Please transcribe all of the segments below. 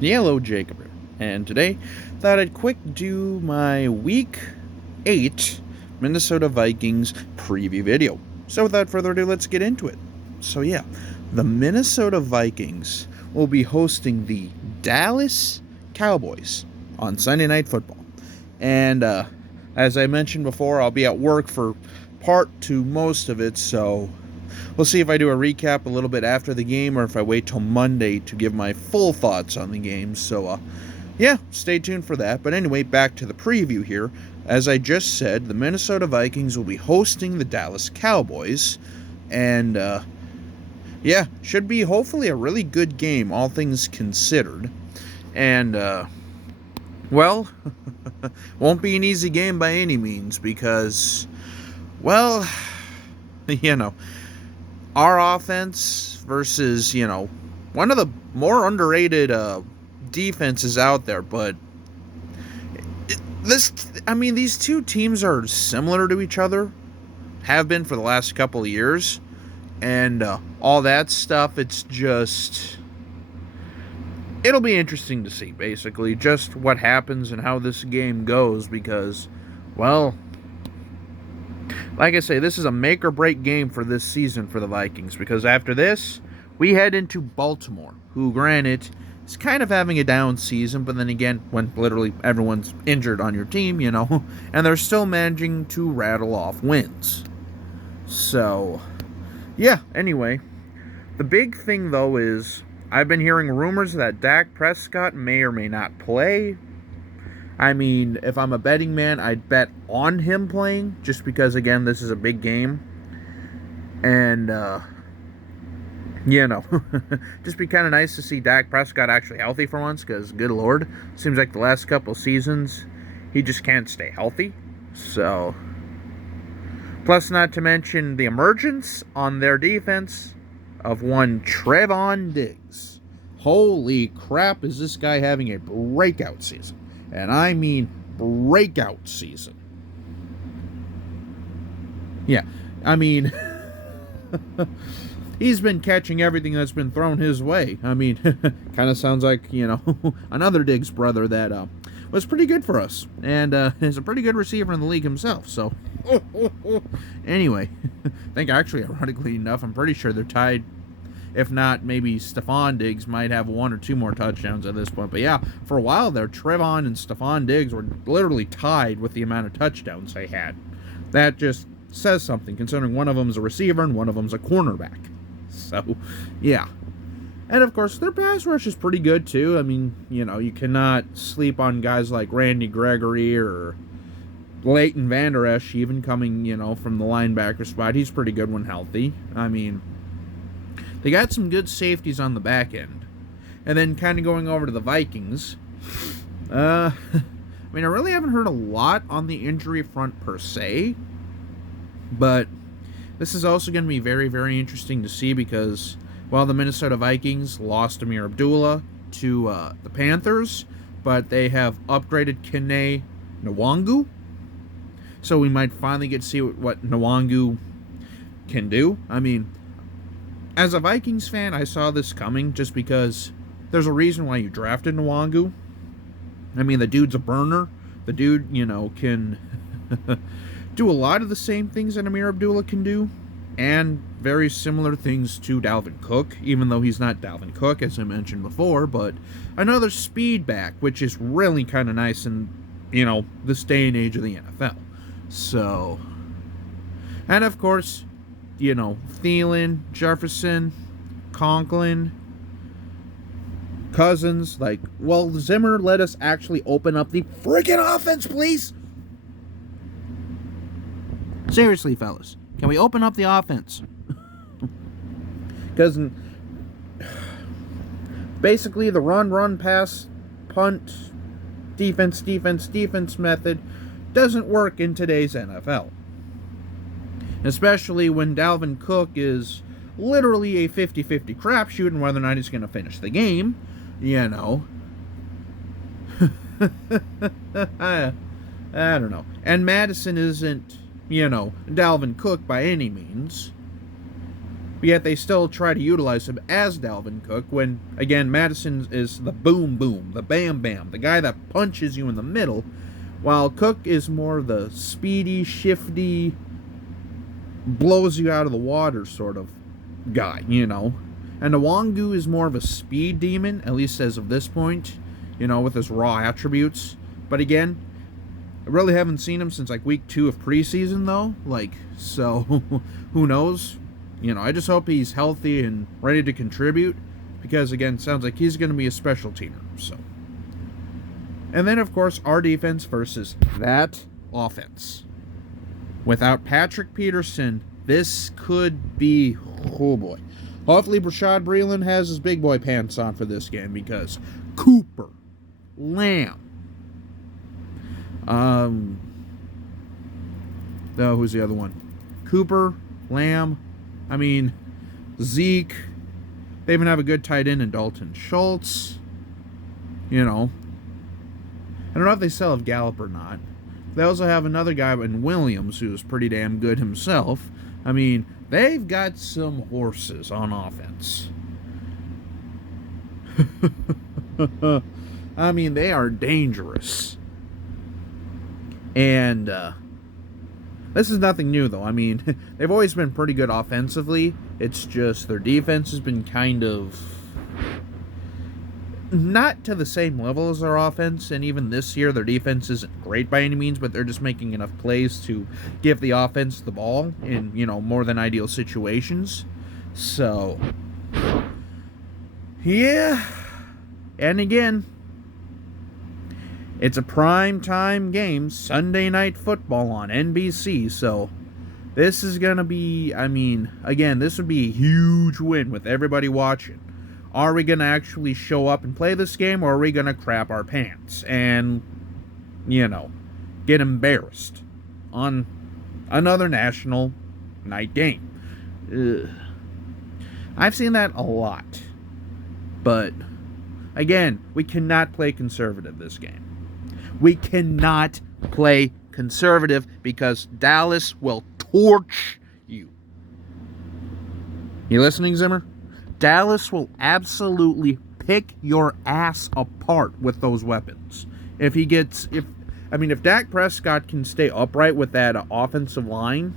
Yellow Jacob here. And today, thought I'd quick do my Week 8 Minnesota Vikings preview video. So without further ado, let's get into it. So yeah, the Minnesota Vikings will be hosting the Dallas Cowboys on Sunday Night Football. And as I mentioned before, I'll be at work for part to most of it, so we'll see if I do a recap a little bit after the game or if I wait till Monday to give my full thoughts on the game. So, yeah, stay tuned for that. But anyway, back to the preview here. As I just said, the Minnesota Vikings will be hosting the Dallas Cowboys. And, yeah, should be hopefully a really good game, all things considered. And, well, won't be an easy game by any means because, well, you know, our offense versus, one of the more underrated defenses out there. But these two teams are similar to each other, have been for the last couple of years, and all that stuff. It's just, it'll be interesting to see, basically, just what happens and how this game goes because, well, like I say, this is a make or break game for this season for the Vikings because after this, we head into Baltimore, who, granted, is kind of having a down season, but then again, when literally everyone's injured on your team, and they're still managing to rattle off wins. So, yeah, anyway, the big thing, though, is I've been hearing rumors that Dak Prescott may or may not play. I mean, if I'm a betting man, I'd bet on him playing, just because, again, this is a big game. And, just be kind of nice to see Dak Prescott actually healthy for once, because, good lord, seems like the last couple seasons, he just can't stay healthy. So, plus not to mention the emergence on their defense of one Trevon Diggs. Holy crap, is this guy having a breakout season. And I mean breakout season. Yeah, I mean, he's been catching everything that's been thrown his way. I mean, kind of sounds like, another Diggs brother that was pretty good for us. And is a pretty good receiver in the league himself. So, anyway, I think actually, ironically enough, I'm pretty sure they're tied. If not, maybe Stephon Diggs might have one or two more touchdowns at this point. But yeah, for a while there, Trevon and Stephon Diggs were literally tied with the amount of touchdowns they had. That just says something, considering one of them's a receiver and one of them's a cornerback. So, yeah. And of course, their pass rush is pretty good too. I mean, you cannot sleep on guys like Randy Gregory or Leighton Vander Esch, even coming, from the linebacker spot. He's pretty good when healthy. I mean, they got some good safeties on the back end. And then kind of going over to the Vikings. I really haven't heard a lot on the injury front per se. But this is also going to be very, very interesting to see because while the Minnesota Vikings lost Amir Abdullah to the Panthers, but they have upgraded Kene Nwangu. So we might finally get to see what Nwangu can do. I mean, as a Vikings fan, I saw this coming just because there's a reason why you drafted Nwangu. I mean, the dude's a burner. The dude, can do a lot of the same things that Amir Abdullah can do, and very similar things to Dalvin Cook, even though he's not Dalvin Cook, as I mentioned before, but another speed back, which is really kind of nice in, this day and age of the NFL. So, and of course, Thielen, Jefferson, Conklin, Cousins, Zimmer let us actually open up the freaking offense, please. Seriously, fellas, can we open up the offense? Because basically the run, pass, punt, defense method doesn't work in today's NFL. Especially when Dalvin Cook is literally a 50-50 crapshoot and whether or not he's going to finish the game, I don't know. And Madison isn't, Dalvin Cook by any means. But yet they still try to utilize him as Dalvin Cook when, again, Madison is the boom boom, the bam bam, the guy that punches you in the middle, while Cook is more the speedy, shifty, blows you out of the water sort of guy, you know. And Nwangu is more of a speed demon, at least as of this point, you know, with his raw attributes. But again, I really haven't seen him since like week 2 of preseason, though. Like, so who knows? You know, I just hope he's healthy and ready to contribute, because again, it sounds like he's going to be a special teamer. So, and then of course our defense versus that offense. Without Patrick Peterson, this could be, oh boy. Hopefully Rashad Breeland has his big boy pants on for this game, because Cooper, Lamb, who's the other one? Cooper, Lamb, I mean, Zeke. They even have a good tight end in Dalton Schultz. You know. I don't know if they still have Gallup or not. They also have another guy in Williams who's pretty damn good himself. I mean, they've got some horses on offense. I mean, they are dangerous. And, this is nothing new, though. I mean, they've always been pretty good offensively. It's just their defense has been kind of not to the same level as their offense. And even this year, their defense isn't great by any means, but they're just making enough plays to give the offense the ball in, you know, more than ideal situations. So, yeah. And again, it's a prime time game, Sunday Night Football on NBC, so this is going to be, I mean, again, this would be a huge win with everybody watching. Are we going to actually show up and play this game, or are we going to crap our pants and, you know, get embarrassed on another national night game? Ugh. I've seen that a lot, but again, we cannot play conservative this game. We cannot play conservative because Dallas will torch you. You listening, Zimmer? Dallas will absolutely pick your ass apart with those weapons. If Dak Prescott can stay upright with that offensive line,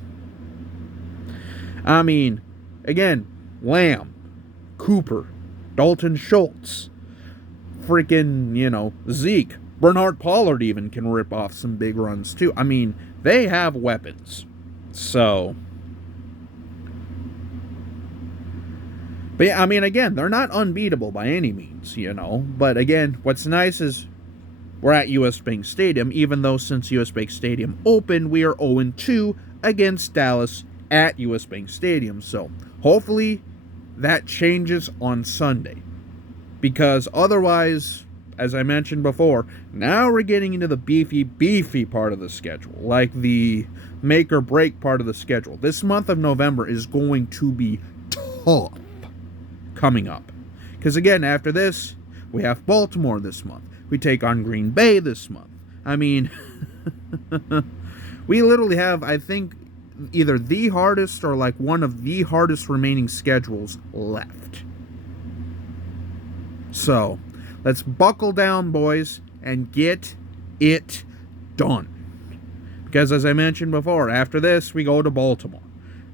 I mean, again, Lamb, Cooper, Dalton Schultz, freaking, you know, Zeke, Bernard Pollard even can rip off some big runs too. I mean, they have weapons. So, but yeah, I mean, again, they're not unbeatable by any means, you know. But again, what's nice is we're at US Bank Stadium, even though since US Bank Stadium opened, we are 0-2 against Dallas at US Bank Stadium. So, hopefully that changes on Sunday. Because otherwise, as I mentioned before, now we're getting into the beefy part of the schedule, like the make or break part of the schedule. This month of November is going to be tough coming up. Because again, after this, we have Baltimore this month. We take on Green Bay this month. I mean, we literally have, I think, either the hardest or like one of the hardest remaining schedules left. So, let's buckle down, boys, and get it done. Because as I mentioned before, after this, we go to Baltimore.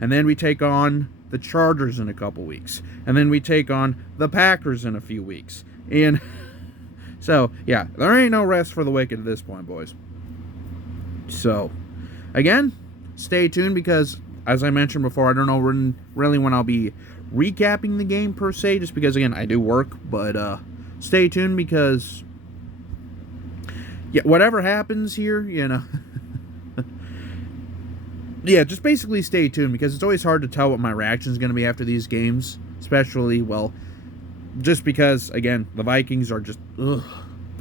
And then we take on the Chargers in a couple weeks. And then we take on the Packers in a few weeks. And so, yeah, there ain't no rest for the wicked at this point, boys. So, again, stay tuned because, as I mentioned before, I don't know really when I'll be recapping the game per se, just because, again, I do work, but stay tuned because, yeah, whatever happens here, you know, yeah, just basically stay tuned because it's always hard to tell what my reaction is going to be after these games, especially, well, just because, again, the Vikings are just, ugh.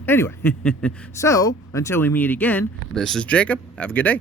Anyway, so, until we meet again, this is Jacob. Have a good day.